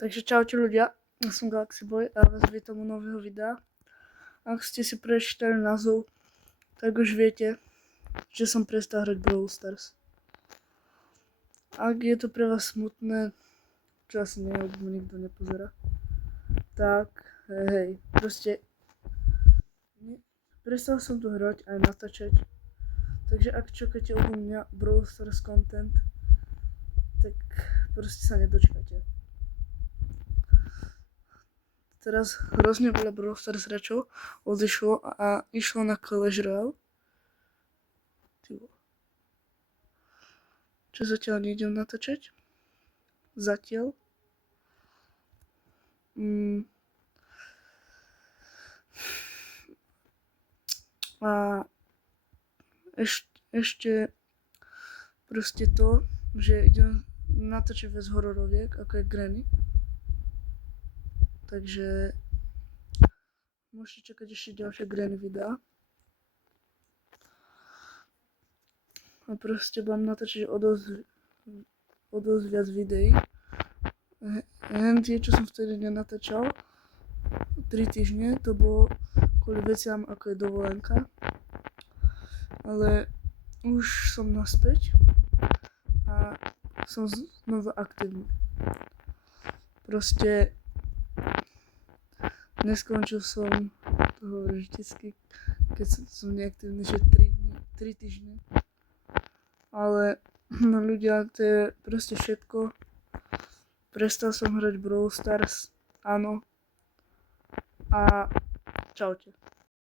Takže čaute ľudia, ja som Galaxy Boy a vás vítam u nového videa. Ak ste si prečítali názov, tak už viete, že som prestal hrať Brawl Stars. Ak je to pre vás smutné, čo asi nie, lebo nikto nepozerá, tak hej, proste prestal som to hrať aj natáčať. Takže ak čakáte odo mňa Brawl Stars content, tak proste sa nedočkáte. Teraz hrozne veľa Brawl Stars hráčov odišlo a išlo na Clash Royale. Čo zatiaľ nejdem natáčať. Zatiaľ. A ešte proste to, že idem natáčať viac hororoviek, ako je Granny. Takže môžete čakať ešte ďalšie Granny videá. A proste budem natáčať o dosť viac videí. Len tie, čo som vtedy nenatáčal, 3 týždne, to bolo kvôli veciam, ako je dovolenka. Ale už som naspäť a som znova aktívny. Proste neskončil som, to hovorím vždycky, keď som neaktívny, že 3 týždne. Ale ľudia, to je proste všetko. Prestal som hrať Brawl Stars, áno. A čaute.